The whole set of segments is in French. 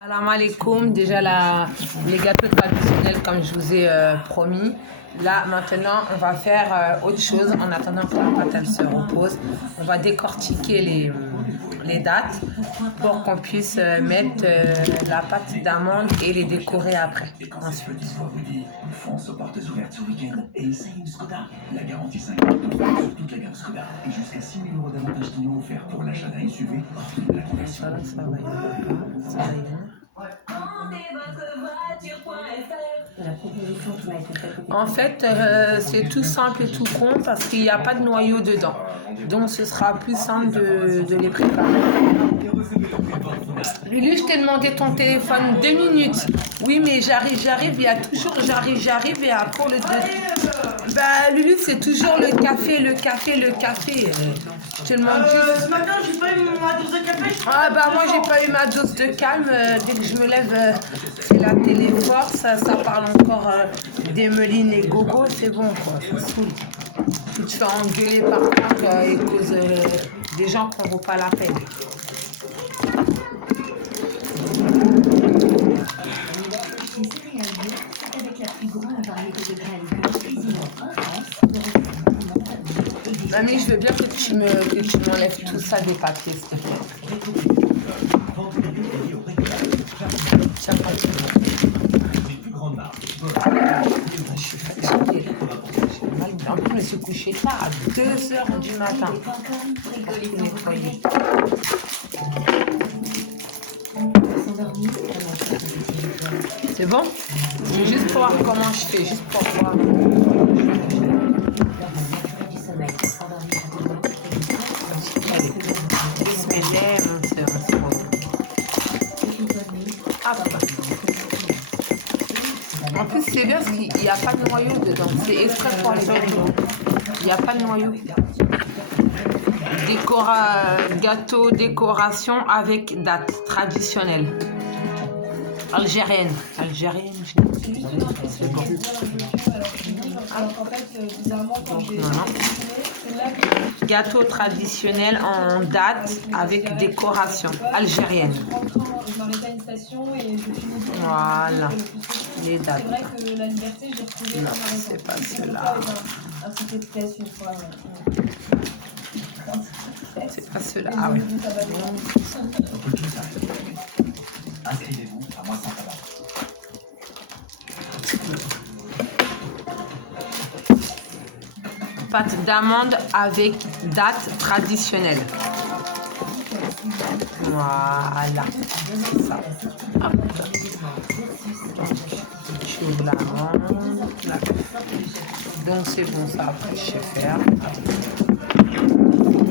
Salam alaikum, déjà les gâteaux traditionnels comme je vous ai promis. Là maintenant on va faire autre chose en attendant que la pâte elle se repose. On va décortiquer les dattes pour qu'on puisse mettre la pâte d'amande et les décorer après. Ensuite. Fonce aux portes ouvertes ce week-end et essaye une Skoda. La garantie 5 ans sur toute la gamme Skoda et jusqu'à 6 000 € d'avantages clients offerts pour l'achat d'un SUV hors de la conversion. Ça va y aller. Ça va y aller. En fait, c'est tout simple et tout con parce qu'il n'y a pas de noyau dedans. Donc, ce sera plus simple de les préparer. Lulu, je t'ai demandé ton téléphone 2 minutes. Oui, mais j'arrive, il y a toujours j'arrive et après le bah, Lulu, c'est toujours le café. Je te demande juste. Ce matin, j'ai pas eu ma dose de café. Ah bah moi j'ai pas eu ma dose de calme, dès que je me lève c'est la télé force, ça parle encore d'Emeline et Gogo, c'est bon quoi, ça saoule. Tu te fais engueuler par contre et cause des gens qui ne vaut pas la peine. Mamie, je veux bien que tu m'enlèves tout ça des papiers, s'il te plaît. Tiens, je suis fatiguée. J'ai mal. En plus, je me suis couchée tard, à 2h du matin. Pour nettoyer. C'est bon? Je veux juste pour voir comment je fais, juste pour voir. En plus, c'est bien parce qu'il n'y a pas de noyau dedans. C'est exprès pour les oreilles. Il n'y a pas de noyau. Gâteau, décoration avec date traditionnelle. Algérienne, c'est bon. Gâteau traditionnel en date avec décoration algérienne. Voilà, les dates. C'est vrai que la liberté, j'ai retrouvé. Non, c'est pas cela. C'est pas cela. Ah oui. Inscrivez-vous à moi sans tabac. Pâte d'amande avec date traditionnelle. Voilà. Ça. Hop. Donc, tu ouvres l'amande. Donc, c'est bon, ça, après, je sais faire.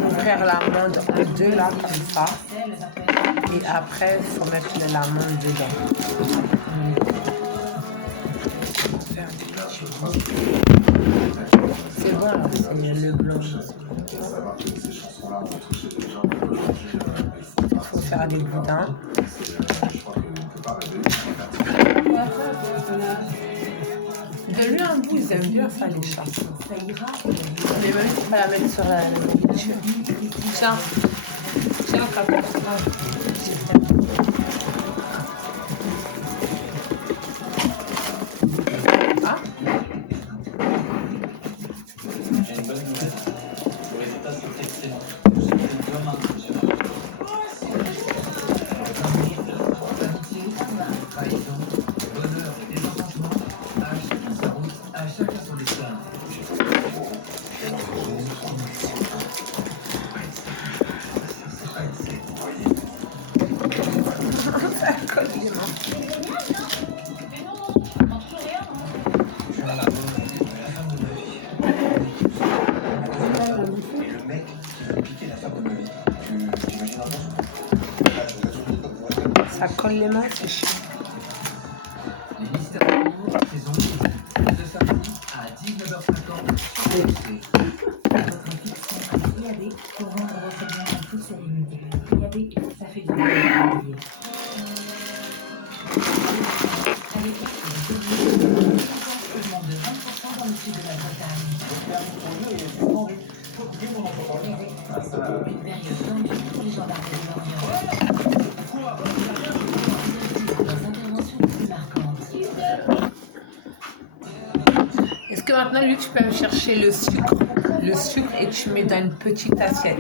Ouvrir l'amande en deux, là, comme ça. Et après, il faut mettre l'amande dedans. C'est bon, là, c'est le blanc. Il faut faire des boudins. Donne-lui un bout, ils aiment bien ça, les chats. Mais même, il faut pas la mettre sur la nourriture. Tiens, papa. J'ai une bonne nouvelle. Le résultat c'est excellent. Je suis demain, monsieur. Trahison, bonheur et désenchantement. À chacun sa route, à chacun son destin. Ça colle les mains. Et le mec qui veut piquer la femme de ma vie. Tu imagines un peu? Ça colle les mains, c'est chiant. Les mystères de l'amour, saison 10. Ce samedi à 19h50. Votre fiction IAB pour rendre votre bien en toute sérénité. IAB, ça fait du bien. Avec augmente de 20% dans le sud de la Bretagne. Une période tendue, les gendarmes de l'Orient. maintenant, lui, tu peux me chercher le sucre. Le sucre et tu mets dans une petite assiette.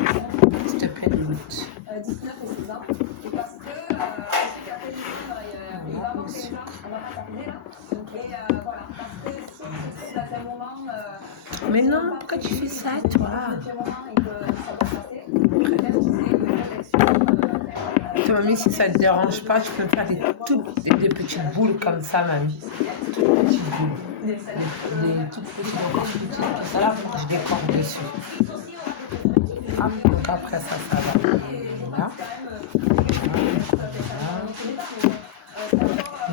S'il te plaît, Lulu. 19 et 16 ans. Et parce que celui qui a fait le livre, il va manquer les gens, on va pas s'appeler là. Et voilà, parce que si on se trouve dans un moment. Mais non, pourquoi tu fais ça, toi? Depuis un moment et que ça doit passer, peut-être utiliser une protection. Mamie, si ça te dérange pas, tu peux me faire des petites boules comme ça, mamie. Toutes petites boules. Des toutes petites, encore petites, tout ça là, pour que je décore dessus. Hop, donc après ça, ça va aller là. Voilà.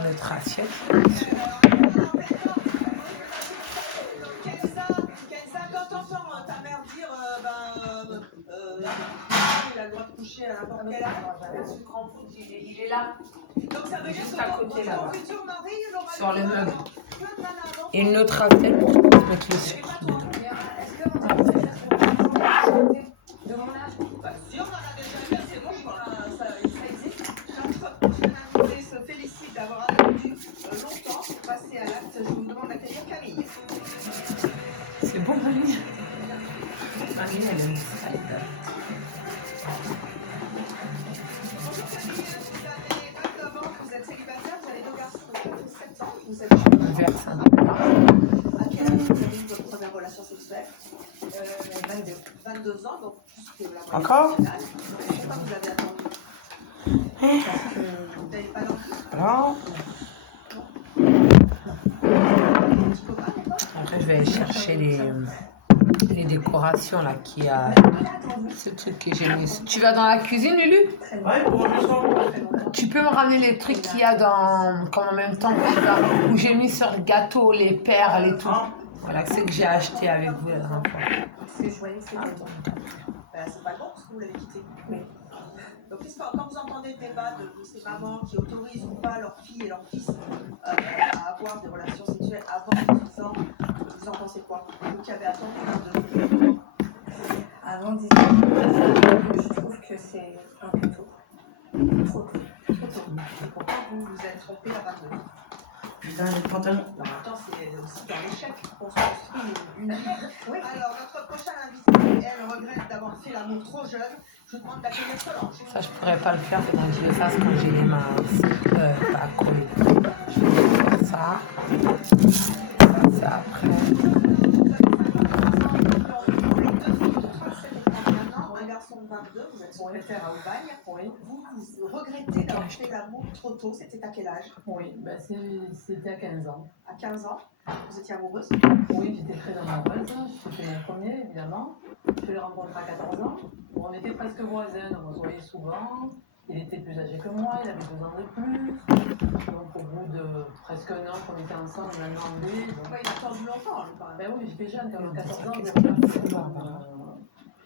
Notre assiette. Kenza, quand t'entends ta mère dire il a le droit de coucher à n'importe quel âge, Il est là, donc ça veut dire juste à côté que là-bas, ton futur mari, il aura sur le meuble. plein de nanas avant. Et une autre assiette pour qu'on puisse mettre le sucre dedans. Est-ce que vous avez de mon âge? Si on en a déjà eu, c'est bon, ça existe. Notre prochaine invitée se félicite d'avoir attendu longtemps pour passer à l'acte. Je vous demande d'accueillir Camille. C'est bon, mamie. Mamie, elle aime ça. Bonjour Camille, vous avez 29 ans, vous êtes célibataire, vous avez 2 garçons de 4 et 7 ans, vous êtes Un verre sympa. à quel âge vous avez eu votre première relation sexuelle? 22. 22 ans, donc plus que la moyenne Encore nationale. Pourquoi vous avez attendu? Vous n'avez pas d'enfant? Alors, Tu peux pas, d'accord? après, je vais aller chercher les décorations là qui a ce truc que j'ai mis. Tu vas dans la cuisine, Lulu? Tu peux me ramener les trucs qu'il y a dans, comme en même temps où j'ai mis sur le gâteau, les perles et tout. Voilà, c'est que j'ai acheté avec vous la dernière fois. Parce que je voyais que c'était bon. C'est pas bon parce que vous l'avez quitté. Oui. Donc, quand vous entendez le débat de ces mamans qui autorisent ou pas leurs filles et leurs fils à avoir des relations sexuelles avant 18 ans, vous en pensez quoi? Vous qui avez attendu Avant 18 ans, je trouve que c'est un peu tôt. Trop tôt. pourquoi vous vous êtes trompé à 22? Putain, j'ai 30 ans. En même temps, c'est aussi dans l'échec qu'on se construit une vie. Oui. Alors, notre prochaine invitée, elle regrette d'avoir fait l'amour trop jeune. Je vous demande d'accueillir Solange. Ça, je pourrais pas le faire, faudrait que je le fasse quand j'ai les mains pas collées. Je vais faire ça. Ça après. Un garçon de 22, vous êtes secrétaire à Aubagne. Oui. Vous regrettez d'avoir fait l'amour trop tôt. C'était à quel âge? Oui, bah c'était à 15 ans. À 15 ans. Vous étiez amoureuse? Oui, j'étais très amoureuse. C'était mon premier, évidemment. Je l'ai rencontré à 14 ans. Bon, on était presque voisins, on se voyait souvent. Il était plus âgé que moi, il avait 2 ans de plus. Donc, au bout de presque un an qu'on était ensemble, il m'a demandé. Donc, Il a attendu longtemps, lui, quand même. ben oui, j'étais jeune, quand même, 14 ans. Qu'est-ce déjà. qu'il faut faire,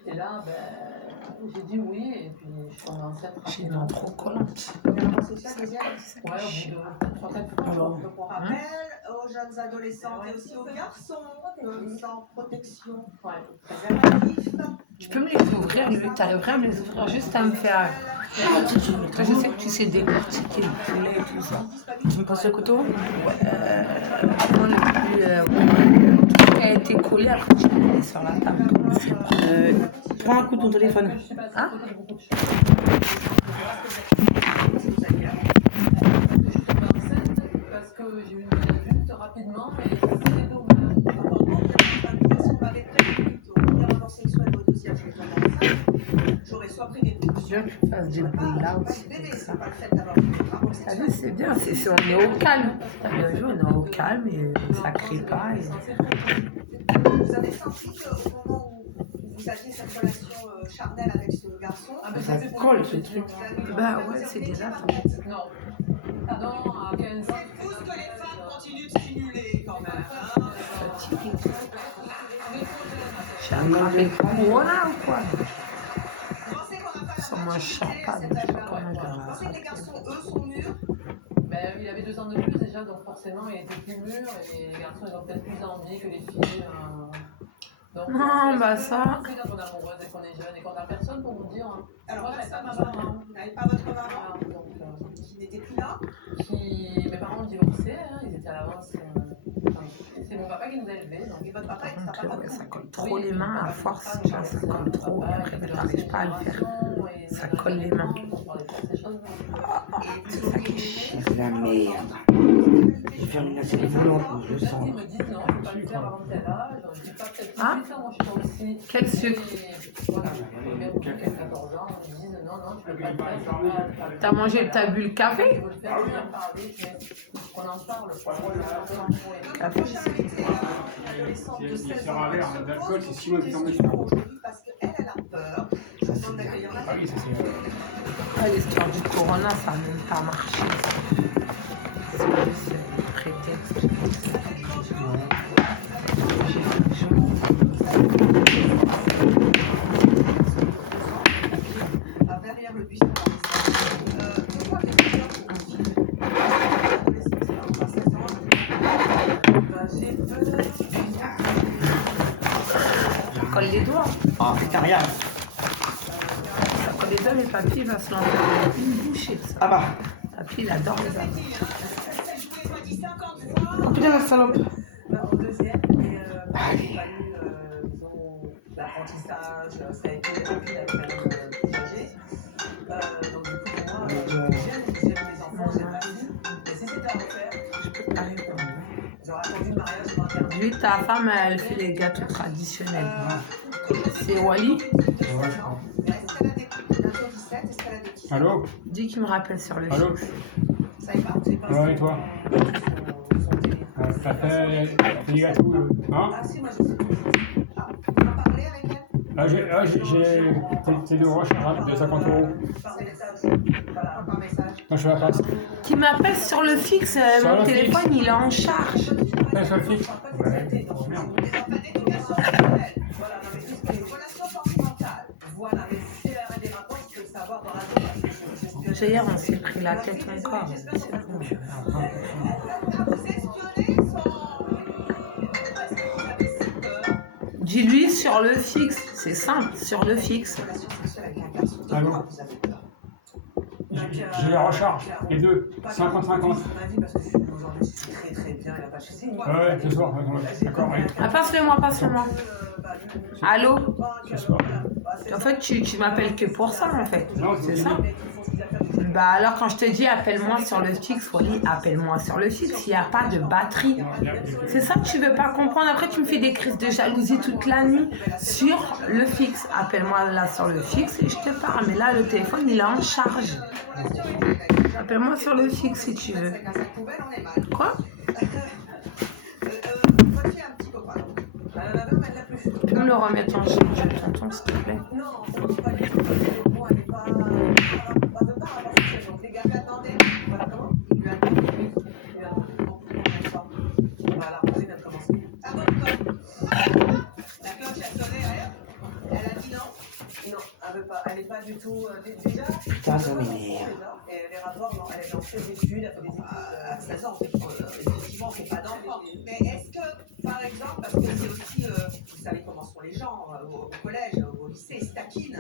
Et là, ben, j'ai dit oui, et puis je suis tombée enceinte. J'ai une dent trop collante. C'est ça, deuxième. Ouais, au bout de 3-4 fois. Alors, Donc, on rappelle aux jeunes adolescents et aussi aux garçons sans protection. Ouais. Préservatif. tu peux me les ouvrir, Lulu? T'arriverais à me les ouvrir juste à me faire. Toi, je sais que tu sais décortiquer le poulet et tout ça. Tu me passes le couteau? Prends le plus. Tout ce qui a été collé, après tu le mets sur la table. Comme c'est propre. Prends un coup de ton téléphone. Je suis passée Hein? à côté de beaucoup de choses. Je suis tombée enceinte parce que j'ai eu une adulte rapidement et c'était dommage. Si on m'avait prévenu qu'au premier rapport sexuel au deuxième, je vais tomber enceinte, j'aurais soit pris des Je veux que tu fasses des boules là aussi. bébé, Comme ça. c'est pas le fait d'avoir un rapport T'as sexuel. vu, c'est bien, on est au calme. T'as bien vu, on est au calme et ça crie pas. Et... Vous avez senti qu'au moment où vous aviez cette relation charnelle avec ce garçon, Ah, ben, Ça c'est pour colle, le ce coup, truc. Bah ouais, c'est des attentes. Non. Pardon, à 15 ans. c'est fou ce que les femmes continuent de stimuler quand même. Hein. Fatigué. J'ai attrapé le corona ou quoi? Pensez qu'on n'a pas Sans la moi, je maturité sors pas, à cet donc je sais âge-là. pas comment je vais Pensez que les garçons, eux, sont mûrs. Ben, il avait 2 ans de plus déjà, donc forcément, il était plus mûr et les garçons, ils ont peut-être plus envie que les filles. Donc, Non, bah ça. C'est quand on est amoureuse et qu'on est jeune et qu'on n'a personne pour vous dire. Alors, Moi, personne, j'avais pas ma maman. vous n'avez pas votre maman Donc, qui n'était plus là. mes parents ont divorcé, hein, ils étaient à l'avance. C'est mon papa qui nous a élevés. Donc, Et après ça colle trop les mains à force, tu vois, ça colle trop, et après tu n'arrives pas à le faire. Ça colle les mains. C'est ça qui est chiant. C'est la merde. Je vais faire une assiette volante, je le sens. Ils me disent non, je ne peux pas le faire avant tel âge. Je dis pas peut-être tout Ah, de suite, moi je suis aussi. quel sucre? Voilà, même plus qu'à 14 ans, ils me disent non, non, tu peux pas le faire. Je peux pas le T'as mangé, t'as bu le café? Je veux le faire, je viens de parler, mais qu'on en parle. Café. Il sert à verre d'alcool, c'est 6 mois de fermeture. Parce qu'elle, elle a peur. Je demande d'accueillir la Ah oui, ça c'est. Ah, l'histoire du corona, ça n'a même pas marché. C'est juste un prétexte. derrière le buisson. Pourquoi les gens Ça colle les doigts. Ah, végétarien. Ça colle les doigts, mais papy va se lancer une bouchée de ça. Ah bah. Papy, il adore les amis. Oh putain, la salope. Au deuxième, il a fallu, disons, l'apprentissage, ça a été rapide avec la langue plus âgée. Donc, du coup, pour moi, j'aime les enfants, j'aime la vie. Mais si c'était à refaire, Je peux pas répondre. j'aurais attendu le mariage pour internet. Lui, ta femme, elle fait les gâteaux traditionnels. C'est Wally. Ouais, je crois. Est-ce qu'elle a des coups? Est-ce qu'elle a des petits? Allô? Dis qu'il me rappelle sur le Allô? fixe. Ça y va, c'est pas Ouais, et toi? T'as fait des gâteaux, hein? Ah si, moi je sais. Ah, tu vas parler avec elle? J'ai tes deux roches de 50 €. Par message. Voilà, par message. Moi, je fais la passe. Qui m'appelle sur le fixe, Sur mon le téléphone, fixe. il est en charge. Ouais, sur le fixe. Ouais, merde. Voilà, non mais juste les relations sentimentales. Voilà, mais si elle a des rapports, il faut le savoir par rapport à ces choses. Déjà, hier, on s'est pris la tête encore. C'est bon. Vous espionnez son... Est-ce que vous avez si peur? Dis-lui sur le fixe. C'est simple, sur le fixe. Relation sexuelle avec un garçon, de Allô? quoi vous avez peur? J'ai les recharges, les deux, 50-50. Parce que aujourd'hui, je suis très très bien, il n'y a pas de souci. Ouais, ce soir, d'accord, oui. Ah, passe-le-moi, passe-le-moi. Allô? Ce soir. En fait, tu m'appelles que pour ça, en fait. Non, C'est ça? Bah alors, quand je te dis appelle-moi sur le fixe, Wally, appelle-moi sur le fixe, il n'y a pas de batterie. C'est ça que tu veux pas comprendre. Après, tu me fais des crises de jalousie toute la nuit sur le fixe. Appelle-moi là sur le fixe et je te parle. Mais là, le téléphone, il est en charge. Appelle-moi sur le fixe si tu veux. Quoi? Tu peux me le remettre en jeu, tonton, s'il te plaît? Non, pas du tout. Bon, elle n'est pas... Elle ne veut pas avoir ce genre. Les gars, lui attendez. Voilà, comment? Il lui a demandé. Il lui a demandé. Voilà, vous vient de commencer. Ah bon, la cloche a sonné, elle a dit non. Non, elle veut pas. Elle n'est pas du tout... Déjà... Putain, ça m'énerve. Et les rapports, non, elle est dans ses études, elle fait des études à 16 ans. Effectivement, c'est pas d'enfant. Mais est-ce que, par exemple, parce que c'est aussi... vous savez comment sont les gens au collège, au lycée, ils se taquinent.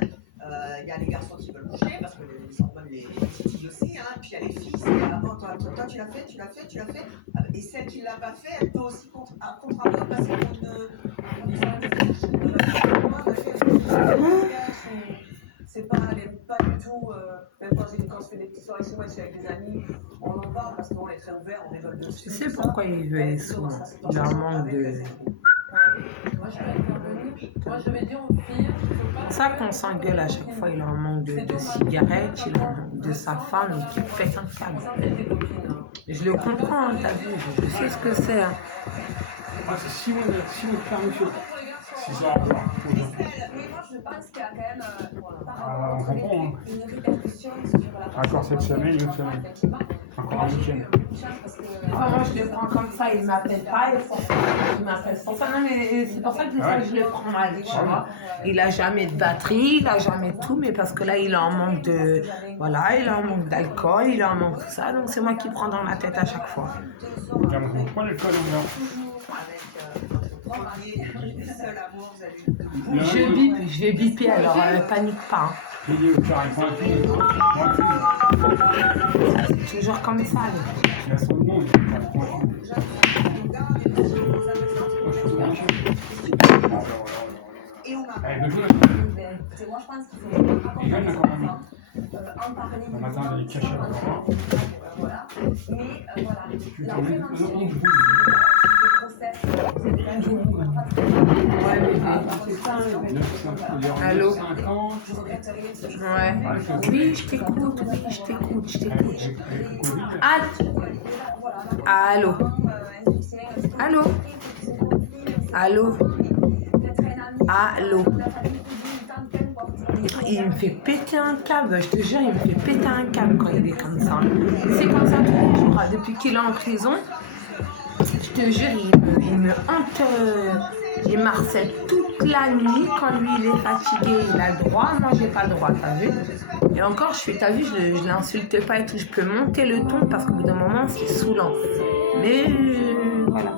Il y a les garçons qui veulent bouger parce que les hormones les titillent aussi. Hein. Puis il y a les filles, c'est avant, toi tu l'as fait, tu l'as fait, tu l'as fait. Et celle qui ne l'a pas fait, elle peut aussi contre-avoir parce c'est pas, elle n'aime pas du tout. Même quand je fais des petites soirées chez moi, je suis avec des amis, on en parle parce qu'on est très ouvert, on rigole dessus. Tu sais pourquoi il veut les sous? Il leur manque de... Moi, je vais dire aux filles, C'est ça qu'on s'engueule à chaque fois. Il leur manque de cigarettes, il leur manque de sa femme et qui pète un câble. Je le comprends, hein, t'as vu, je sais ce que c'est. Hein. Ah, c'est 6 mois de fermeture. 6 ans encore. Mais moi, je pense qu'il y a quand même Ah, on comprend, hein. une répercussion sur la Encore cette semaine, une autre semaine. Encore un week-end. Ah, moi, je le prends comme ça, il ne m'appelle pas, il m'appelle pour ça. Non, mais c'est pour ça que des fois, je le prends mal, tu vois. Il n'a jamais de batterie, il n'a jamais de tout, mais parce que là, il en manque de... Voilà, il en manque d'alcool, il en manque tout ça, donc c'est moi qui prends dans la tête à chaque fois. Regarde, on prend l'alcool, on Seul amour, vous allez. Je vais biper alors, panique pas. Hein. C'est toujours comme ça. Il a son nom, Et on m'a Moi, je pense qu'il faut accompagner les enfants, en parler. le matin, il est caché. Voilà. Mais voilà, la prévention, c'est des Allô? 50. Ouais. Oui, je t'écoute. Allô? Allô? Allô? Allô? Il me fait péter un câble, je te jure, il me fait péter un câble quand il est comme ça. C'est comme ça tous les jours. Depuis qu'il est en prison, je te jure, il me hante, il m'harcèle toute la nuit. Quand lui il est fatigué, il a le droit. Moi, j'ai pas le droit, t'as vu? Et encore, t'as vu, je l'insulte pas et tout. Je peux monter le ton parce qu'au bout d'un moment, c'est saoulant. Mais voilà.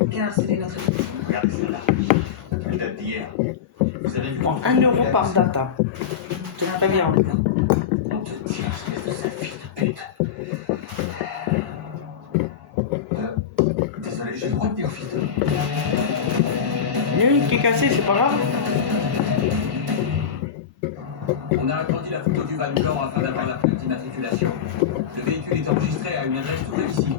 Regardez celle-là. Elle date d'hier. Vous avez vu 1 euro par data. C'est très bien. On te tire, espèce de sale fille de pute. Désolé, j'ai le droit de dire fils de... Il y a une qui est cassée, c'est pas grave. On a agrandi la photo du van blanc afin d'avoir la plaque d'immatriculation. Le véhicule est enregistré à une adresse tout ici.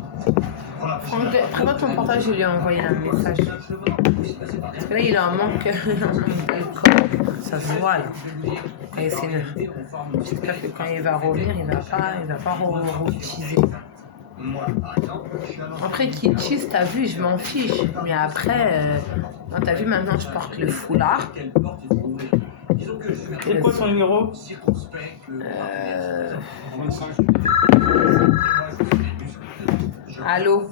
Présente ton portable, je lui ai envoyé un message. Parce que là, il a un manque d'alcool. Ça se voit là. Quand il s'énerve. J'espère que quand il va revenir, il va pas re-utiliser. Après qu'il cheese, t'as vu, je m'en fiche. Mais après, t'as vu, maintenant je porte le foulard. C'est quoi son numéro? 25. Allô?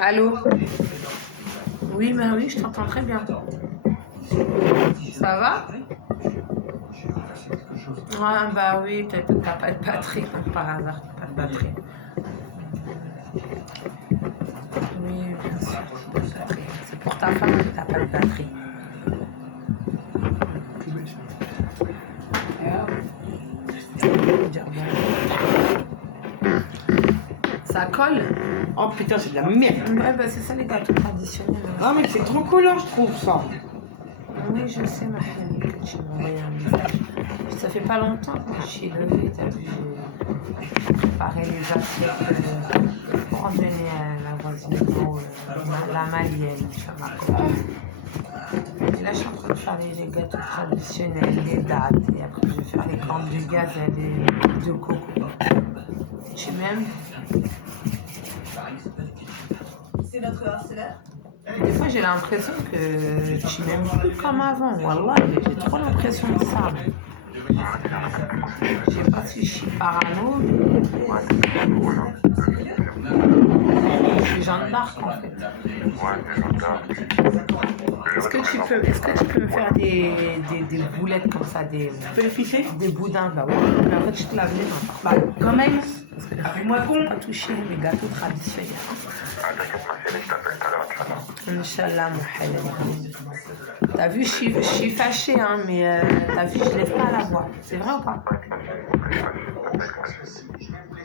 Allô? Oui, mais oui, je t'entends très bien. Ça va? Ah bah oui, t'as pas de batterie, par hasard, pas de batterie. Oui, bien sûr, pas de batterie. C'est pour ta femme que t'as pas de batterie. Ça colle? Oh putain, c'est de la merde. Ouais, bah c'est ça les gâteaux traditionnels. Ah, mais c'est trop collant, je trouve ça. Oui, je sais, ma fille, que tu m'as envoyé un message. Ça fait pas longtemps que je suis levée, t'as vu, j'ai préparé les assiettes pour donner à la voisine, la malienne, ma copine. Et là, je suis en train de faire les gâteaux traditionnels, les dates, et après, je vais faire les cornes de gaz et les de coco. Tu m'aimes? C'est notre harceleur. Des fois, j'ai l'impression que tu m'aimes plus comme avant. Wallah, j'ai trop l'impression de ça. Je sais pas si je suis parano, mais je suis Jeanne d'Arc en fait. Est-ce que tu peux me faire des boulettes comme ça, des boudins? Bah ouais, mais en fait je te lave les mains. Bah quand même, parce que moi bon, pas toucher les gâteaux traditionnels. Inch'Allah, mon halal. T'as vu, je suis fâchée, hein, mais t'as vu, je lève pas la voix. C'est vrai ou pas?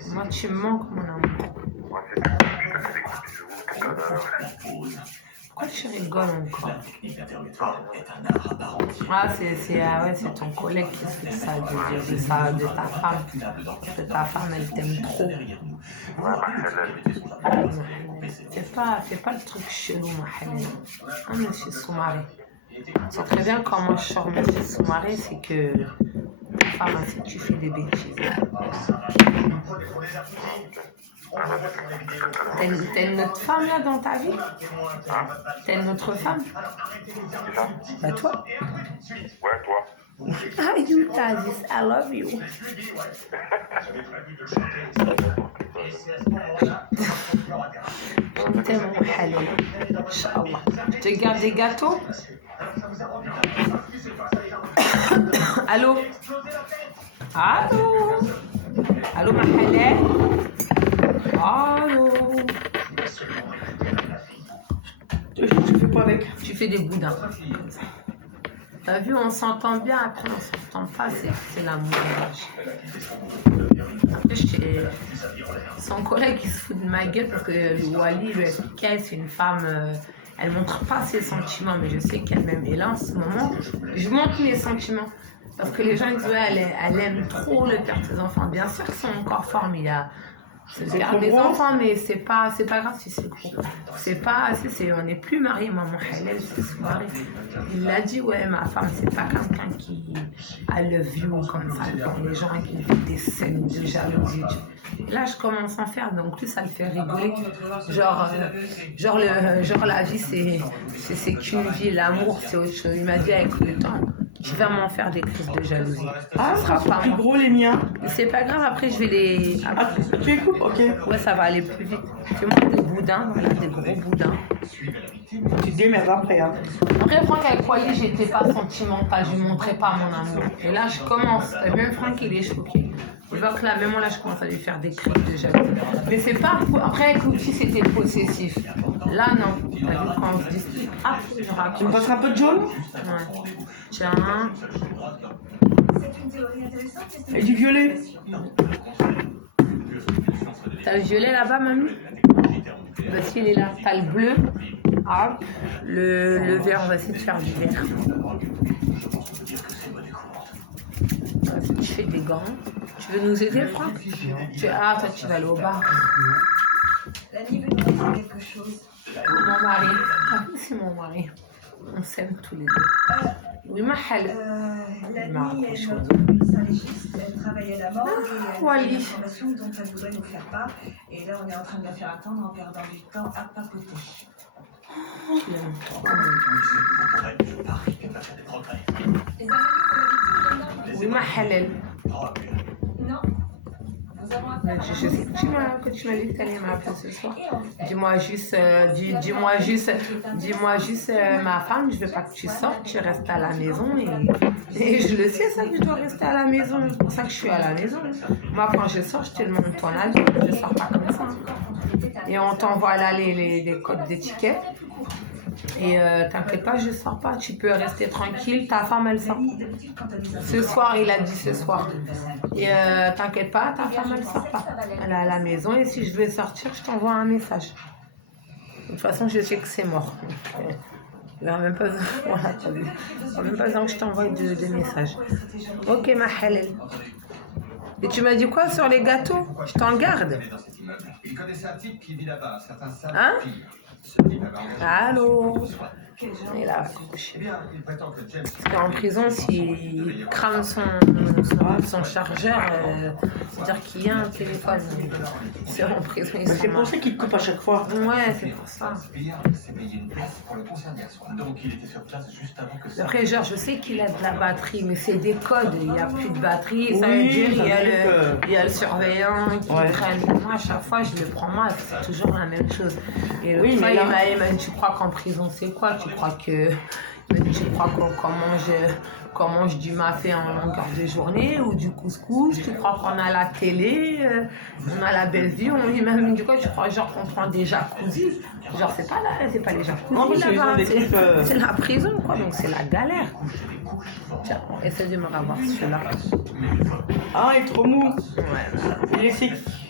Moi, tu me manques, mon amour. Pourquoi tu rigoles encore? Ah, c'est ton collègue qui fait ça, de ta femme. De ta femme, elle t'aime trop. Fais pas le truc chelou, ma halal. Ah, monsieur Soumaré. C'est très bien quand moi je sors monsieur Soumaré, c'est que ta femme, si tu fais des bêtises. T'as une autre femme là dans ta vie? T'as une autre femme? Bah toi? Ouais, toi. Ah, you Tazis, I love you. T'es mon halal. Inch'Allah. Je te garde des gâteaux? Allô? Allô? Allô, ma halal? Allô? avec. Tu fais des boudins. T'as vu, on s'entend bien, après on s'entend pas, c'est l'amour. Après, son collègue il se fout de ma gueule parce que Wally lui expliquait, c'est une femme, elle montre pas ses sentiments, mais je sais qu'elle m'aime. Et là, en ce moment, je montre mes sentiments. Parce que les gens disent, ouais, elle aime trop le père de ses enfants. Bien sûr qu'ils sont encore forts, mais il y a. C'est le père des enfants, mais c'est pas grave si c'est gros. On n'est plus mariés, maman Halel, c'est soirée. Il l'a dit, ouais, ma femme, c'est pas quelqu'un qui a le view comme ça, comme les gens qui font des scènes de jalousie. Et là, je commence à en faire, donc plus ça le fait rigoler. Genre la vie, c'est qu'une vie, l'amour, c'est autre chose. Il m'a dit avec le temps, tu vas m'en faire des crises de jalousie. Ah, Ce sera c'est pas plus moi. gros les miens. Mais c'est pas grave, après je vais les. Ah, tu les coupes, ok. Ouais, ça va aller plus vite. Fais-moi des boudins, voilà, des gros boudins. Tu te démerdes après, hein. Après, Franck, avec Wally, j'étais pas sentimentale, je lui montrais pas mon amour. Et là, je commence. Et même Franck, il est choqué. Je vois que là, même moi, là, je commence à lui faire des cris de jalousie. Mais c'est pas. Après, avec l'outil, c'était possessif. Là, non. T'as vu, quand on se dispute, je raconte. Tu me passes un peu de jaune? Ouais. Tiens. Et du violet? T'as le violet là-bas, mamie? Bah, si, il est là. T'as le bleu. Ah, le vert, on va essayer de faire du vert. Tu fais des gants. Tu veux nous aider, Franck? Ah, toi, tu vas aller au bar. L'ami veut nous dire quelque chose. Mon mari. Ah, c'est mon mari. On s'aime tous les deux. Oui, ma hal. L'ami est notre médecin légiste, elle travaille à la morgue et elle a Wally. des informations dont elle voudrait nous faire part. Et là, on est en train de la faire attendre en perdant du temps à papoter. Les analyses de la victime Oui, ma halal. Non. Nous avons affaire à Je sais que tu m'as dit que tu allais m'appeler ce soir. Dis-moi juste, ma femme, je veux pas que tu sortes, tu restes à la maison. Et je le sais, ça, que je dois rester à la maison. C'est pour ça que je suis à la maison. Moi, quand je sors, je te demande ton avis. Je ne sors pas comme ça. Et on t'envoie là les codes d'étiquette. Et t'inquiète pas, je sors pas. Tu peux rester tranquille. Ta femme, elle sort. Ce soir, il a dit ce soir. Et t'inquiète pas, ta femme, elle sort pas. Elle est à la maison. Et si je vais sortir, je t'envoie un message. De toute façon, je sais que c'est mort. Il n'y a même pas besoin que je t'envoie de messages. Ok, ma halal. Et tu m'as dit quoi sur les gâteaux? Je t'en garde. Il connaissait un type qui vit là-bas, un certain Sam. Hein? Ce type avait engagé- Allô? Il a accroché. Eh bien, il prétend que James. Parce qu'en prison, s'il crame son chargeur, c'est-à-dire qu'il y a un téléphone. C'est en prison, ils C'est sont pour ça qu'il te coupe à chaque fois. Ouais, c'est pour ça. Spire s'est payé une place pour le concert hier soir. Donc il était sur place juste avant que ça. Après, genre, je sais qu'il a de la batterie, mais c'est des codes. Il n'y a plus de batterie. Ça veut Oui, dire ça il y a le surveillant qui traîne. Moi, à chaque fois, je le prends mal. C'est toujours la même chose. Et Oui, l'autre fois, mais là- il m'a dit, tu crois qu'en prison, c'est quoi? Tu crois que... Il m'a dit, tu crois qu'on mange du mafé en longueur de journée ou du couscous? Tu crois qu'on a la télé, on a la belle vie? Il m'a dit quoi? Tu crois genre qu'on prend des jacuzzi? Genre c'est pas les jacuzzi Non, parce qu'ils là-bas, ont des trucs, c'est la prison quoi, donc c'est la galère. Tiens, essaie de me revoir celui-là. Ah, il est trop mou. Ouais,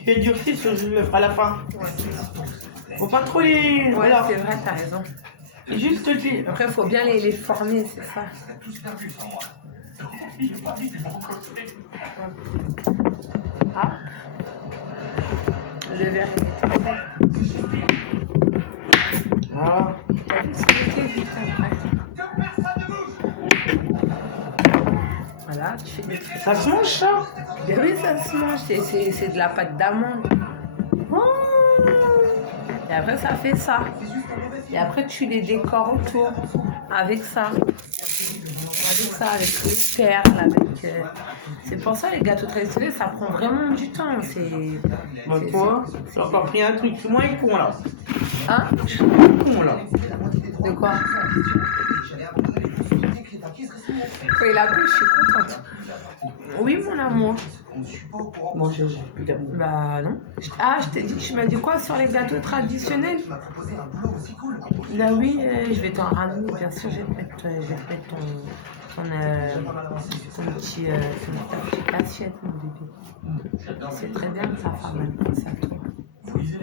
Il est durci, je le ferai à la fin. Faut pas trop les... ouais, Voilà. c'est vrai, t'as raison. Juste dire. Après, il faut bien les former, c'est ça. Ah. Le verre est tombé. Ah. C'était vite après. Voilà, tu fais des trucs. Ça se mange, ça? Mais oui, ça se mange, c'est de la pâte d'amande. Oh. Et après, ça fait ça. Et après, tu les décores autour avec ça. Avec les perles, avec... C'est pour ça, les gâteaux traditionnels, ça prend vraiment du temps. Bah, toi, j'ai encore pris un truc. Je suis moins con, là. Hein? Je suis moins con, là. De quoi? Quand il a plu, je suis contente. Oui, mon amour. On ne suis pas au courant. Moi, j'ai plus terminé. Bah non. Ah, je t'ai dit, tu m'as dit quoi sur les gâteaux traditionnels? Tu m'as proposé un boulot aussi cool. Bah oui, je vais t'en ramener, bien sûr, je vais te mettre ta petite assiette, mon bébé. C'est très bien que ça fasse mal comme ça, toi. Je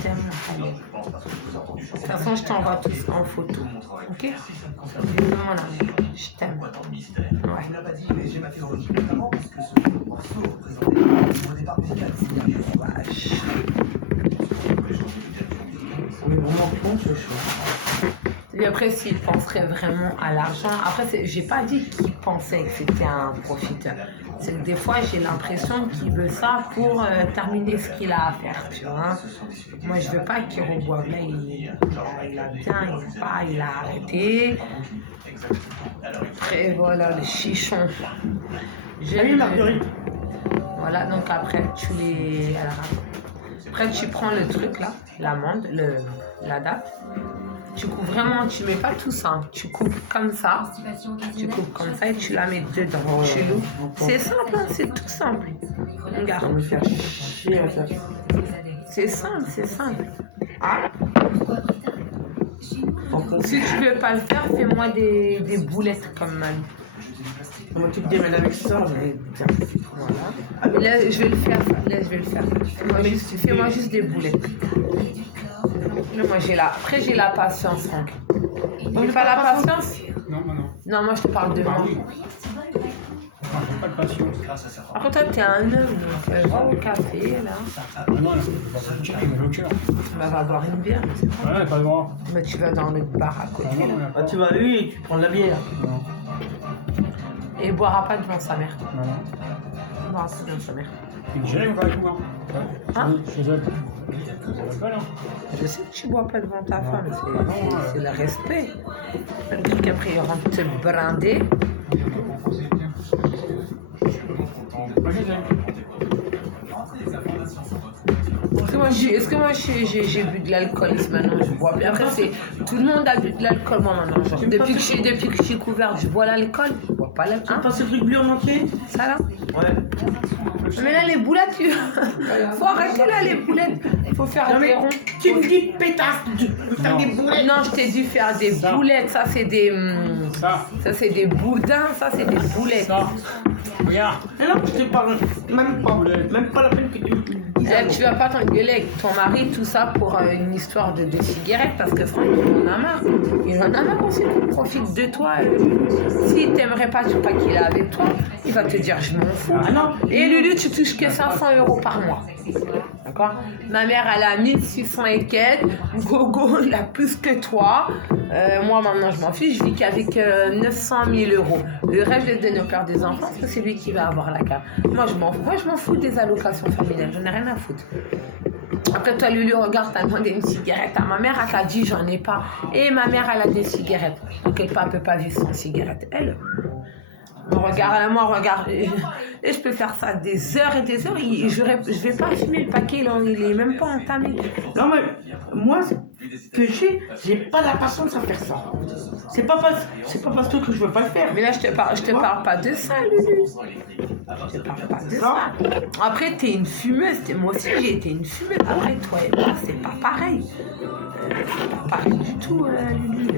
t'aime, mon frère. De toute façon, je t'envoie tout ça en photo, ok? Voilà, je t'aime. Ouais. Tu ne l'as pas dit, mais j'ai ma théorie. Notamment parce que ce morceau représentait mon départ musical. Mais vraiment, con, ce choix. Et après, s'il penserait vraiment à l'argent, après, j'ai pas dit qu'il pensait que c'était un profiteur. C'est que des fois, j'ai l'impression qu'il veut ça pour terminer ce qu'il a à faire, tu vois. Moi, je veux pas qu'il reboive. Là, il a arrêté. Après, voilà, le chichon. Salut, Marguerite. Voilà, donc après, tu les... Alors, après, tu prends le truc, là, l'amande, la date. Tu coupes vraiment, tu mets pas tout ça, hein. Tu coupes comme ça, et tu la mets dedans, tu l'ouvres. C'est simple, hein, c'est tout simple. Regarde. Ça me fait chier à ça. C'est simple. Ah. Si tu veux pas le faire, fais-moi des boulettes comme Manu. Comment tu te démènes avec ça? Voilà. Ah, mais là, je vais le faire. Fais-moi juste des boulettes. Là, moi, après, j'ai la patience, Franck. Tu n'as pas la patience? Non, non. Non, moi, je te parle de moi. J'ai pas de patience. Après, toi, t'es un homme, donc va au café, là. Non, il a le cœur. Va boire une bière. Ouais, pas le droit. Mais tu vas dans le bar à côté, là. Ah, tu vas à lui et tu prends de la bière. Non. Et il boira pas devant sa mère. Non. Il boira pas devant sa mère. Il gêne ou pas avec moi? Hein? Chez elle. Pas là. Je sais que tu bois pas devant ta femme, c'est le respect. Le truc qu'après, il rentre te brander. Est-ce que moi j'ai bu de l'alcool maintenant je bois plus. Après tout le monde a bu de l'alcool moi maintenant. Genre, depuis que je suis couverte, je bois l'alcool. Je bois pas l'alcool. Tu passes ce truc bleu en entier? Ça là? Ouais. Mais là les boulettes, faut arrêter là les boulettes. Faut faire des ronds. Tu me dis pétasse de faire des boulettes. Non, je t'ai dû faire des boulettes. Ça c'est des ça c'est des boudins. Ça c'est des boulettes. Ça. Regarde. Et là, je te parle même pas la peine que tu tu vas pas t'engueuler avec ton mari, tout ça pour une histoire de cigarettes, parce que Franck, il en a marre. Il en a marre aussi qu'on profite de toi. S'il t'aimerait pas, tu crois qu'il est avec toi, il va te dire je m'en fous. Ah non. Et Lulu, tu touches que 500 € par mois. D'accord? Ma mère, elle a 1600 et quelques. Gogo, il a plus que toi. Moi, maintenant, je m'en fiche. Je vis qu'avec 900 000 €. Le reste, je le donne au père des enfants parce que c'est lui qui va avoir la carte. Moi, je m'en fous des allocations familiales. Je n'ai rien à foutre. Après, toi, Lulu, regarde, t'as demandé une cigarette à ma mère. Elle t'a dit, j'en ai pas. Et ma mère, elle a des cigarettes. Donc, elle ne peut pas vivre sans cigarette. Elle. Regarde, et je peux faire ça des heures et des heures. Je vais pas fumer le paquet, il est même pas entamé. Non, mais moi, que j'ai pas la patience à faire ça. C'est pas parce que je veux pas le faire. Mais là, je te parle pas de ça, Lulu. Je te parle pas de ça. Après, t'es une fumeuse. Moi aussi, j'ai été une fumeuse. Après, toi et moi, c'est pas pareil. C'est pas pareil du tout, Lulu.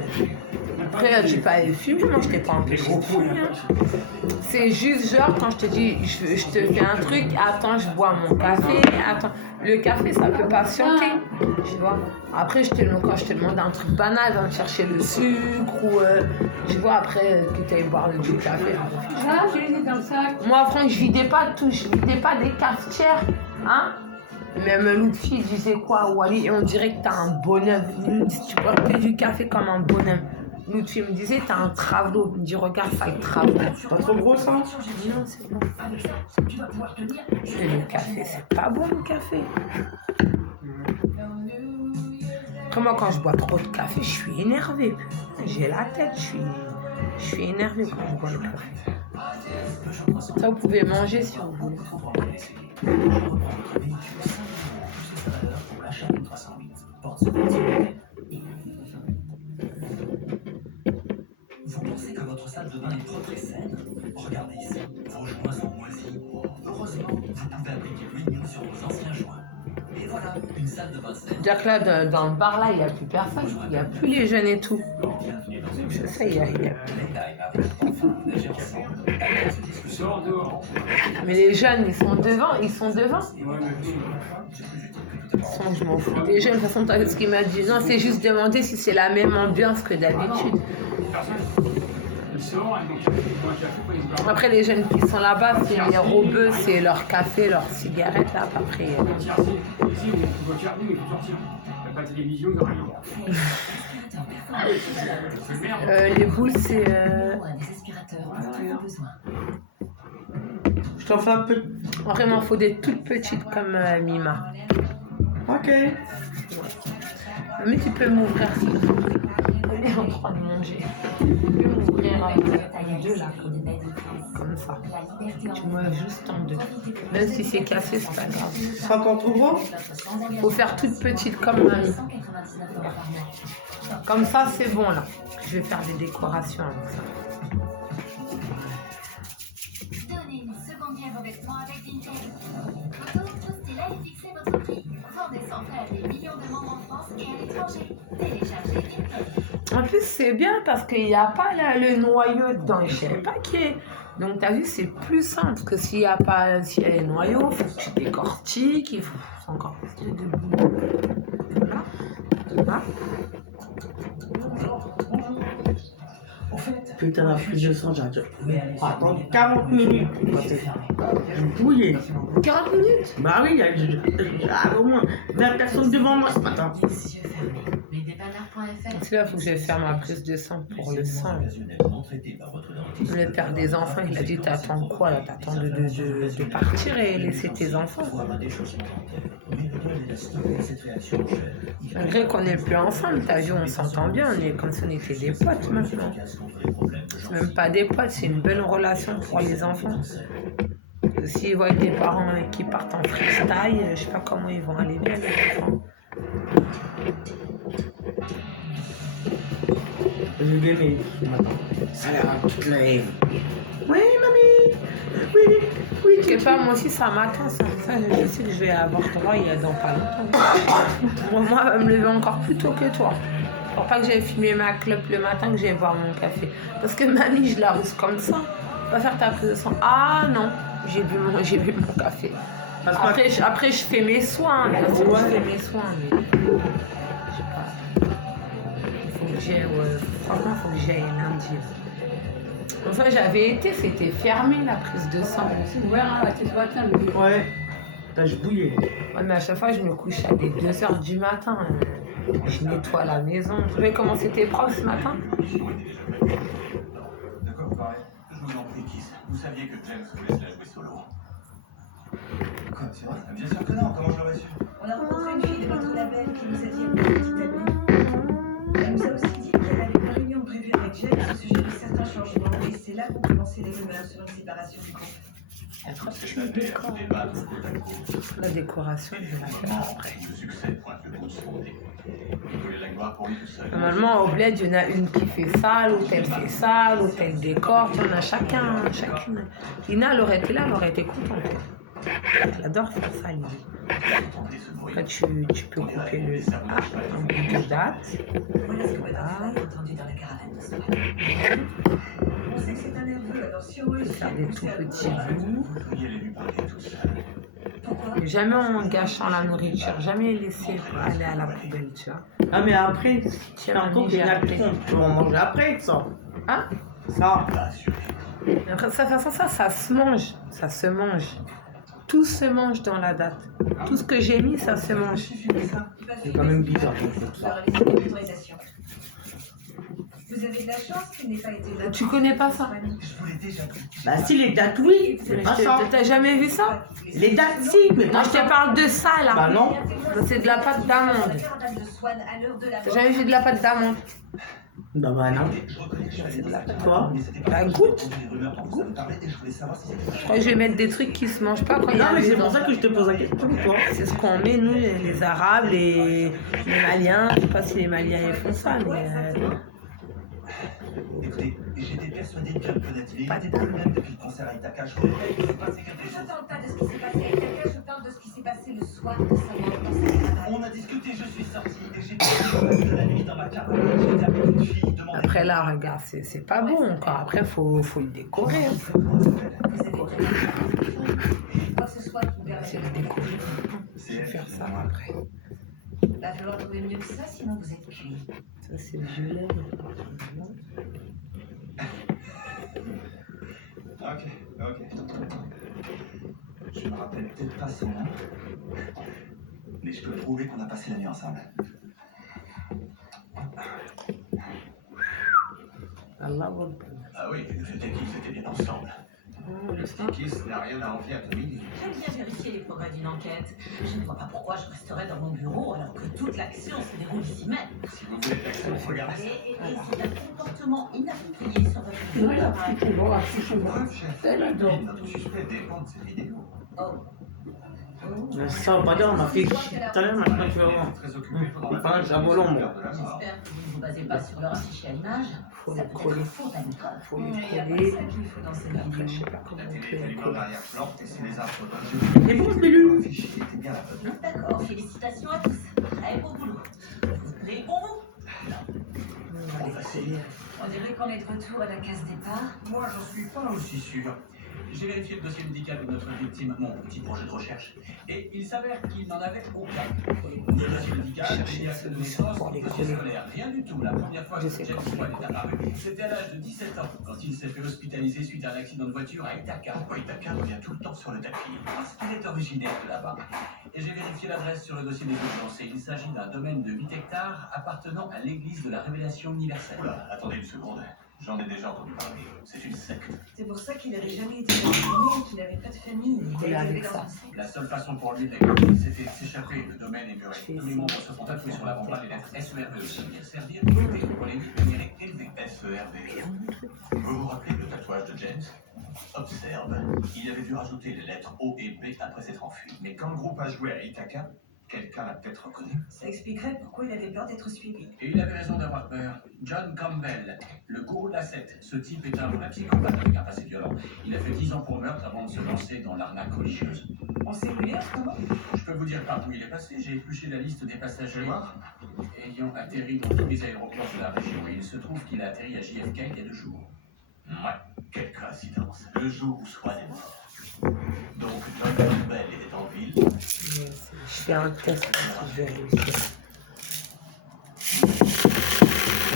Après, tu peux aller fumer, moi je t'ai pas empêché de fumer. C'est juste genre quand je te dis, je te fais un truc, attends, je bois mon café, attends. Le café, ça peut patienter, tu vois. Après, quand je te demande un truc banal, va me chercher le sucre ou, tu vois, après que tu ailles boire du café. Ah, j'ai les dans le sac. Moi, Franck, je vidais pas tout, je vidais pas des cafetières, hein. Même l'autre fille disait quoi, Wally, et on dirait que t'as un bonhomme. Tu bois que du café comme un bonhomme. L'autre fille me disait, t'as un travelot. Il me dit, regarde ça, le travelot. Pas trop gros ça? Non, c'est bon. Et le café, c'est pas bon le café. Comment quand je bois trop de café, je suis énervée. J'ai la tête, je suis énervée quand je bois le café. Ça, vous pouvez manger si vous voulez. Vous pensez que votre salle de bain est propre et saine? Regardez ici, vos joints sont moisis. Heureusement, vous pouvez appliquer l'huile sur vos anciens joints. Et voilà, une salle de bain saine. C'est-à-dire que là, dans le bar, là, il n'y a plus personne. Il n'y a plus les jeunes et tout. C'est ça, il y a... Sors dehors. Mais les jeunes, ils sont devant. Ils sont devant. Ouais, mais Je m'en fous des jeunes. De toute façon, ce qu'il m'a dit, non, c'est juste demander si c'est la même ambiance que d'habitude. personne. Ils sortent, et donc ils font un café, ils se barrent. Après, les jeunes qui sont là-bas, c'est les robeux, c'est leur café, leur cigarette, là, après. Ici, vous pouvez faire, mais il faut sortir. Il n'y a pas de télévision, il n'y a rien. C'est merde. Les boules, c'est... Je t'en fais un peu. Vraiment, il faut des toutes petites comme Mima. Ok. Mais tu peux m'ouvrir ça. Elle est en train de manger. Tu peux m'ouvrir deux là, comme ça. Tu m'ouvres juste en deux. Même si c'est cassé, c'est pas grave. C'est encore trop gros? Faut faire toute petite comme mamie. Comme ça, c'est bon là. Je vais faire des décorations avec ça. Donnez une seconde vie à vos vêtements avec Vinted. Photo, postez là et fixez votre prix. Vendez sans frais à des millions de membres en France et à l'étranger. Téléchargez Vinted. En plus, c'est bien parce qu'il n'y a pas là, le noyau dedans. Je ne savais pas qu'il y ait. Donc, tu as vu, c'est plus simple que s'il y a les noyaux, il faut que tu décortiques, il faut encore plus de boulot. Voilà. Putain, la prise de sang, j'arrive. Attends 40 minutes. Je bouillais. 40 minutes? Bah oui, j'avais au moins 20 personnes devant moi ce matin. C'est là, il faut que je fasse ma prise de sang pour le sang. Le père des enfants, il a dit, t'attends quoi là? T'attends de partir et laisser tes enfants. Malgré qu'on n'est plus ensemble, t'as vu, on s'entend bien, on est comme si on était des potes maintenant. C'est même pas des potes, c'est une bonne relation pour les enfants. S'ils voient des parents qui partent en freestyle, je sais pas comment ils vont aller bien les enfants. Je vais aimer ce matin. Ça a l'air à toute la haine. Oui, mamie. Oui, oui. Quelque part, moi aussi, ça m'attend. Ça, je sais que je vais avoir droit il y a dans pas longtemps. Moi, je vais me lever encore plus tôt que toi. Pour pas que j'aille fumer ma clope le matin, que j'aille boire mon café. Parce que mamie, je la rousse comme ça. Va faire ta prise de sang. Ah non, j'ai bu mon café. Après, je fais mes soins. Bien sûr, je fais mes soins. Mais... je sais pas. Faut que j'aille, franchement, il faut que j'aille lundi. Enfin, j'avais été, c'était fermé la prise de sang. C'est ouvert, hein, c'est ce matin. Ouais. Là, je bouillais. Ouais, mais à chaque fois, je me couche à des 2h du matin. Je nettoie la maison. Tu vois comment c'était propre ce matin? D'accord, pareil. Je vous en prie, Kiss. Vous saviez que James voulait se la jouer solo. Quoi, c'est vrai? Bien sûr que non, comment je l'aurais su? On a rencontré une fille de votre label qui nous a dit une petite amie. Elle nous a aussi dit qu'elle avait une réunion prévue avec James au sujet de certains changements. Et c'est là qu'ont commencé les rumeurs sur une séparation du groupe. La décoration, je vais la faire après. Normalement, au bled, il y en a une qui fait ça, l'autre elle fait ça, l'autre elle décore. Il y en a chacune. Lina, elle aurait été là, elle aurait été contente. Elle adore faire ça, Lina. Après, tu peux couper le un bout de date. Voilà ce que votre femme a entendu dans la caravane. On sait que c'est un nerveux, alors si on veut Faire des tout petits bouts. pourquoi? Jamais en gâchant la nourriture, jamais laisser aller à la poubelle, tu vois. Ah, mais après, Tiens, par contre, il y a après. on va manger après, ça. Hein? Ça. Après, de toute façon, ça se mange. Ça se mange. Tout se mange dans la date. Tout ce que j'ai mis, ça se mange. C'est quand même bizarre. Alors, les autorisations. Vous avez de la chance qu'il n'ait pas été là. Tu connais pas ça? Bah, si, les dates, oui. C'est pas ça. T'as jamais vu ça? Les dates, si, mais Non, pas je te ça. parle de ça, là. Bah, non. C'est de la pâte d'amande. T'as jamais vu de la pâte d'amande? Bah, non. C'est de la pâte. Toi? Bah, goûte. Je crois que je vais mettre des trucs qui se mangent pas quand il y a Non, mais les c'est pour enfants. ça que je te pose la question, toi. C'est ce qu'on met, nous, les Arabes, les Maliens. Je sais pas si les Maliens ils font ça, mais Écoutez, j'étais persuadé de John connaître. Il n'était pas le même depuis le concert à Ithaca. Je répète, il s'est passé quelque Je chose. parle pas de ce qui s'est passé avec Ithaca, je parle de ce qui s'est passé le soir de sa mort dans sa caravane. On a discuté, je suis sorti et j'ai passé le reste de la nuit dans ma caravane. J'étais avec une fille, demandé. Après là, regarde, c'est pas bon encore. Après, faut le décorer. Hein. Vous avez quoi que ce soit qui vous permet C'est de la décorer. C'est Je vais elle faire qui ça m'a- après. Il va falloir trouver mieux que ça, sinon vous êtes cuit. Ça, c'est le violet. Ok. Je me rappelle peut-être pas son nom, mais je peux prouver qu'on a passé la nuit ensemble. Allah Akbar. Ah oui, le fait est qu'ils étaient bien ensemble. Kiss n'a rien à envier à Tommy. J'aime bien vérifier les progrès d'une enquête. Je ne vois pas pourquoi je resterais dans mon bureau alors que toute l'action se déroule ici même. Si vous voulez de l'action, regardez ça. Et s'il y a un comportement inapproprié sur votre vidéo, Bref, chef, notre suspect dépend de cette vidéo. Ça, pardon, on m'a fait chier tout à l'heure, maintenant je vais voir. Très occupé pendant la Enfin, j'ai un volant, moi. j'espère que vous ne vous basez pas sur leur fichier à l'image. Faut Ça le peut coller. être faux, Anita. Faut le Il n'y a pas coller. ça qu'il faut dans cette Après, je sais vidéo. pas comment La on télé peut est le allumée en coller. arrière-plan et c'est les arbres dans C'est bon, je l'ai lu. fichier était bien la bonne. D'accord, félicitations à tous. Très beau boulot. Vous plaît pour vous? Trop facile. On dirait qu'on est de retour à la case départ. Moi, j'en suis pas aussi sûr. J'ai vérifié le dossier médical de notre victime, mon petit projet de recherche, et il s'avère qu'il n'en avait aucun. Le dossier médical, il y a que de naissance, pour les dossier coller. scolaire, rien du tout. La première fois Je que sais James pas. Swan est apparu, c'était à l'âge de 17 ans, quand il s'est fait hospitaliser suite à un accident de voiture à Ithaca. Pourquoi Ithaca revient tout le temps sur le tapis? Parce qu'il est originaire de là-bas. Et j'ai vérifié l'adresse sur le dossier des urgences, et il s'agit d'un domaine de 8 hectares appartenant à l'église de la Révélation universelle. Oula, attendez une seconde. J'en ai déjà entendu parler. C'est une secte. C'est pour ça qu'il n'avait jamais été marié, qu'il n'avait pas de famille. Il Coller était avec élevé dans ça. une secte. La seule façon pour lui d'échapper, c'était de s'échapper. Le domaine est muré. Tous les membres se font tatouer sur l'avant-bras les lettres SERV, c'est-à-dire servir, écouter, pour les numériques élevés. SERV. Vous vous rappelez le tatouage de James? Observe. Il avait dû rajouter les lettres O et B après s'être enfui. Mais quand le groupe a joué à Ithaca, quelqu'un l'a peut-être reconnu. Ça expliquerait pourquoi il avait peur d'être suivi. Et il avait raison d'avoir peur. John Campbell, le gourou de la secte. Ce type est un vrai psychopathe avec un passé violent. Il a fait 10 ans pour meurtre avant de se lancer dans l'arnaque religieuse. On sait où il est en ce moment? Je peux vous dire par où il est passé. J'ai épluché la liste des passagers ayant atterri dans tous les aéroports de la région. Et il se trouve qu'il a atterri à JFK il y a 2 jours. Ouais, quelle coïncidence. Le jour où Swan est mort. Donc John Campbell était en ville. Je fais un test pour si je vais réussir.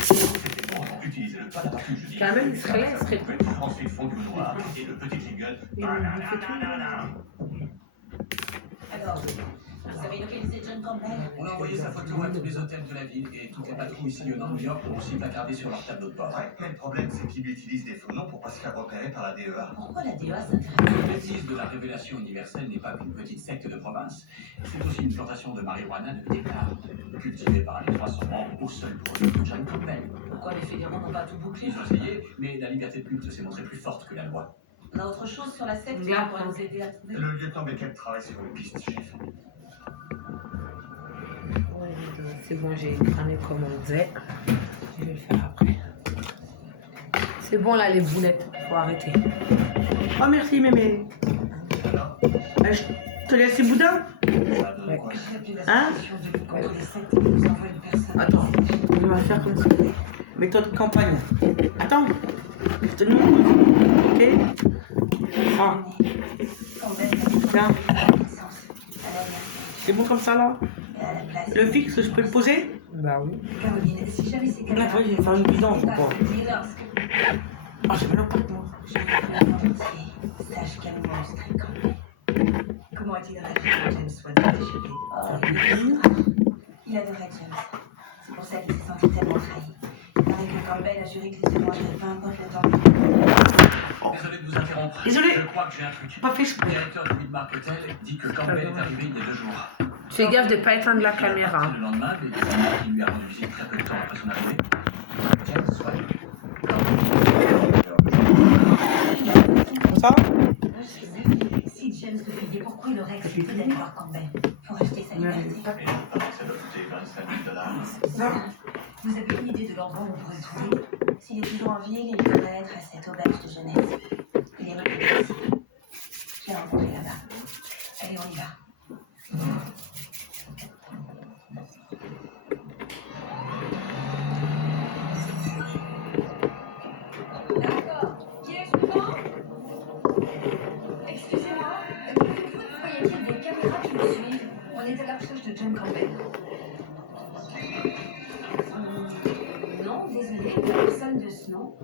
C'était bon, utilisez le pas d'abattu, je dis. Quand même, il serait là, il serait cool. Ensuite, fond du noir et le petit jingle. Alors, vous avez localisé John Campbell? On a envoyé sa photo à tous les hôtels de la ville et toutes les patrouilles sillonnant New York ont aussi placardé sur leur tableau de bord. Ouais, mais le problème, c'est qu'il utilise des faux noms pour pas se faire repérer par la DEA. Pourquoi la DEA s'intéresse? L'église de la Révélation universelle n'est pas qu'une petite secte de province. C'est aussi une plantation de marijuana de départ, cultivée par les 300 membres au seul produit de John Campbell. Pourquoi les fédéraux n'ont pas tout bouclé? Ils ont essayé, mais la liberté de culte s'est montrée plus forte que la loi. On a autre chose sur la secte qui Bien. pourrait nous aider à trouver? Le lieutenant Beckett travaille sur une piste, chef. C'est bon, j'ai cramé comme on disait. Je vais le faire après. C'est bon là les boulettes, faut arrêter. Oh, merci, mémé. Je te laisse les boudins? Ouais. Hein? Contre les sectes, il nous envoie une personne. Attends, on va faire comme ça. Méthode campagne. Attends, je te demande. Ok? Ah, tiens. C'est bon comme ça là? Le fixe, je peux le poser? Bah oui. Caroline, si jamais c'est quelqu'un... Après, je vais faire une vidange ou pas? Dis-leur ce que... Ah, j'ai mal au patte, moi. Sache quel monstre est Campbell. Comment a-t-il réagi quand James Swan s'est échappé? Il adorait James. C'est pour ça qu'il s'est senti tellement trahi. Il paraît que Campbell a juré qu'il se vengerait, peu importe le temps. Désolé de vous interrompre. Désolé. Je crois que j'ai un truc. Pas fait Le exprès. directeur de Midmark Hotel dit que Campbell est arrivé il y a 2 jours. Fais gaffe de pas éteindre la Il est caméra. parti le lendemain, mais des amis qui lui a rendu visite très peu de temps après son arrivée. James Swan. Comme ça? Si James te payait, pourquoi il aurait accepté d'aller voir Campbell? Pour acheter sa liberté? Et il paraît que ça doit coûter $25 000. Vous avez une idée de l'endroit où on pourrait le trouver? S'il S'il est toujours en ville, il devrait être à cette auberge de jeunesse. Il est recruté ici. Je l'ai rencontré là-bas. Allez, on y va. D'accord. Qui est suivant? Excusez-moi, pouvez-vous voyez qu'il y a des caméras qui nous suivent? On est à la recherche de John Campbell. Non, désolé, personne de ce nom.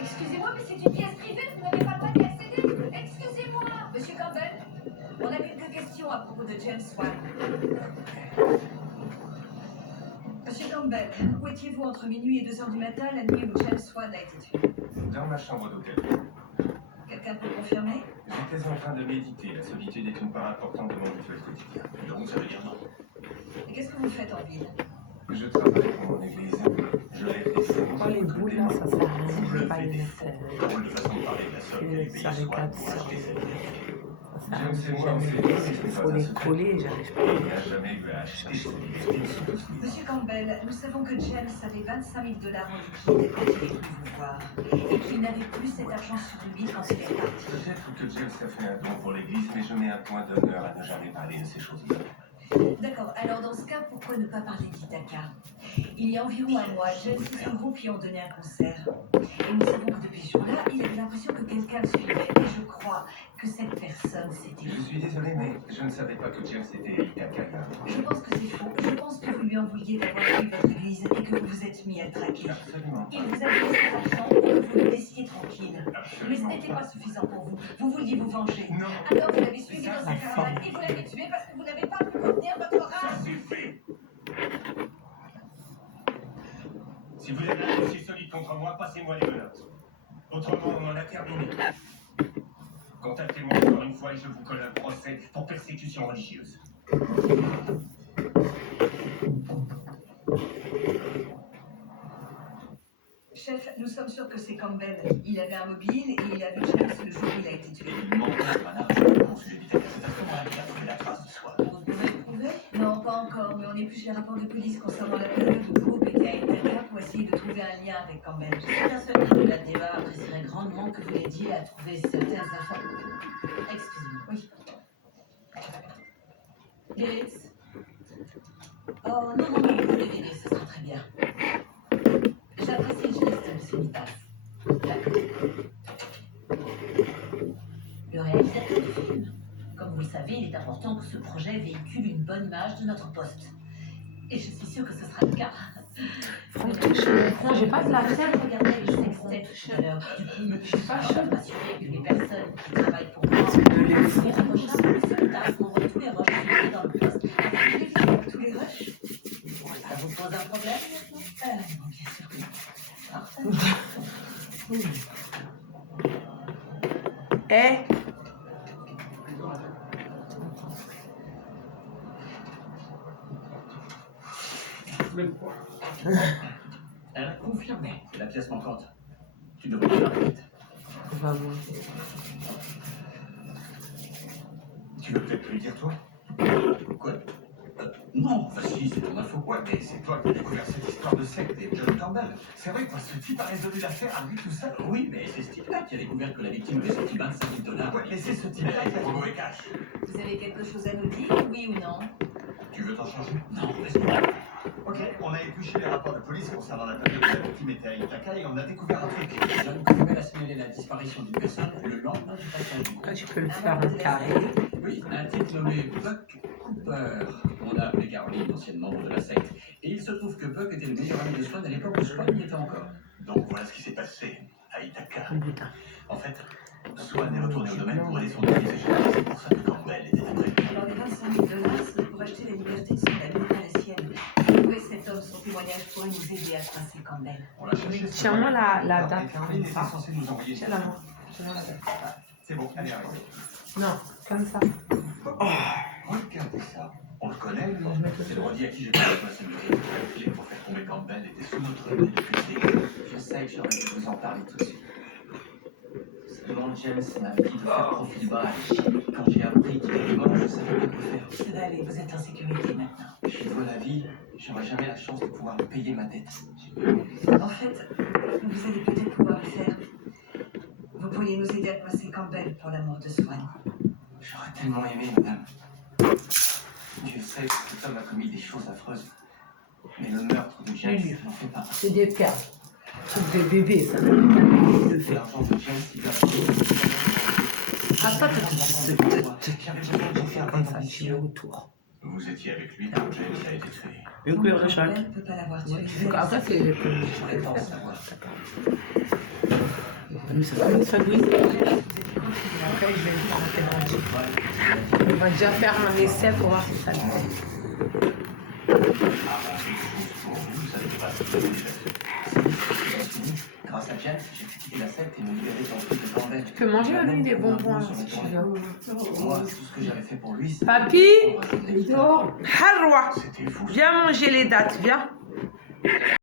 Excusez-moi, mais c'est une pièce privée, vous n'avez pas le droit d'y accéder. Excusez-moi, Monsieur Campbell. On a quelques questions à propos de James Swan. Monsieur Campbell, où étiez-vous entre minuit et 2h du matin la nuit où James Swan a été tué? Dans ma chambre d'hôtel. Quelqu'un peut confirmer? J'étais en train de méditer. La solitude est une part importante de mon rituel quotidien. Donc ça veut dire non. Et qu'est-ce que vous faites en ville? Je travaille pour mon église. Je lève des séances. Oh, les boules là, ça sert à rien. Je Je vais pas fais les des mettre. drôle de façon de parler de la somme que les pays Ça les soient cadre pour sur acheter les. cette terre. Ça sert à James et moi, on rien. s'est dit, Il faut les coller, j'arrive pas. Il n'a jamais eu à acheter cette terre. Monsieur Campbell, nous savons que James avait 25 000 $ en liquide quand il est venu vous voir et qu'il n'avait plus cet argent sur lui quand il est parti. Peut-être que James a fait un don pour l'église, mais je mets un point d'honneur à ne jamais parler de ces choses-là. D'accord, alors dans ce cas, pourquoi ne pas parler d'Ithaca? Il y a environ un mois, James et son groupe y ont donné un concert. Et nous savons que depuis ce jour-là, il avait l'impression que quelqu'un le suivait. Et je crois que cette personne, c'était Je lui. suis désolé, mais je ne savais pas que James était Ithaca. Je pense que c'est faux. Je pense que vous lui en vouliez d'avoir pris votre église et que vous vous êtes mis à le traquer. Absolument. Il vous a donné cet argent pour que vous le laissiez tranquille. Mais ce Absolument n'était pas. pas suffisant pour vous. Vous vouliez vous venger. Non. Alors vous l'avez suivi dans sa caravane et vous l'avez tué parce que vous n'avez pas pu contenir votre Ça rage. suffit. Si vous avez un dossier solide contre moi, passez-moi les menottes. Autrement, on en a terminé. Contactez-moi encore une fois et je vous colle un procès pour persécution religieuse. Chef, nous sommes sûrs que c'est Campbell. Il avait un mobile et il a vu James le jour où il a été tué. Menteur, madame, mon sujet d'Ithaca, c'est à ce moment-là qu'il a trouvé la trace de soi. Vous pouvez le prouver? Non, pas encore, mais on épluche les rapports de police concernant la période où le groupe était à Ithaca pour essayer de trouver un lien avec Campbell. Je suis persuadée que la DEA apprécierait grandement que vous l'aidiez à trouver certaines informations. Excusez-moi. Oui. Gates. Oh non, non, non, vous devez aider, ce sera très bien. J'apprécie le geste, monsieur Mittas. D'accord. Le réalisateur du film. Comme vous le savez, il est important que ce projet véhicule une bonne image de notre poste. Et je suis sûre que ce sera le cas. Franck, touche le front, j'ai pas de la Vous avez regardé les sextets tout à l'heure. Du coup, je suis pas sûre de m'assurer que les personnes qui travaillent pour moi de les fous. les irréprochables, monsieur Mittas, m'envoient tous les rushs filmés dans le poste. Tous les rushs? Ça vous pose un problème maintenant? Non, bien sûr que non. Parfait. Eh, Même pas. Elle a confirmé. C'est la pièce manquante. Tu devrais faire la tête. vraiment. Tu veux peut-être lui dire toi? Quoi? Non, bah si, c'est ton info. Ouais, mais c'est toi qui as découvert cette histoire de secte et John Campbell. C'est vrai que ce type a résolu l'affaire à lui tout seul. Oui, mais c'est ce type-là qui a découvert que la victime avait sorti 25 000 $. Ouais, mais c'est ce type-là qui a le mauvais cash. Vous avez quelque chose à nous dire, oui ou non? Tu veux t'en changer? Non, laisse-moi. Ok, on a épluché les rapports de police concernant la période où la victime était à Ithaca et on a découveur un truc. John Campbell a signalé la disparition d'une personne le lendemain du passage du Pourquoi tu peux le faire en carré? Oui, un type nommé Buck Cooper. On a appelé Caroline, ancienne membre de la secte. Et il se trouve que Buck était le meilleur ami de Swan à l'époque où Swan y était encore. Donc voilà ce qui s'est passé à Ithaca. Putain. En fait, Swan est retourné au domaine pour aider son ami et c'est pour ça que Campbell était après. Alors les 25 000 $, c'est pour acheter la liberté de son ami, pas la sienne. Trouvez cet homme, son témoignage pourrait nous aider à tracer Campbell. On l'a cherché. Tiens-moi la date Et Caroline comme était ça. censée nous envoyer. Tiens-la moi. Tiens-moi la date. C'est bon, allez, arrête. Non, comme ça. Regardez ça. On le connaît, lui. C'est le redit à qui j'ai parlé la scène de crime. Le filet pour faire tomber Campbell était sous notre nez depuis le début. Je sais que j'aurais dû vous en parler tout de suite. Seulement James m'avait dit de faire profil bas à la Chine. Quand j'ai appris qu'il était mort, je savais pas quoi faire. Ça va aller, vous êtes en sécurité maintenant. Je vois la vie j'aurai jamais la chance de pouvoir me payer ma dette. En fait, vous allez peut-être pouvoir le faire. Vous pourriez nous aider à passer Campbell pour la mort de Swan. J'aurais tellement aimé, madame. Dieu sait que cet homme a commis des choses affreuses. Mais le meurtre de James n'en fait pas. C'est des perles. C'est des bébés, ça. Le fait. L'argent de James, il va... Attends, je faire comme ça, je suis le retour. Vous étiez avec lui quand James a été tué. Une couleur de chaque. Campbell ne peut pas l'avoir tué. Donc après, c'est... J'aurais tendance à savoir. Mais ça fait ça, oui. Après, je vais le rentrer dans le truc. On va déjà faire un essai pour voir si ça le fait. Grâce à James, j'ai pu quitter la secte et me libérer d'enfants de Campbell. Tu peux manger même des bonbons si tu veux. Moi, tout ce que j'avais fait pour lui, c'est... Papi, C'était fou. viens manger les dates, viens.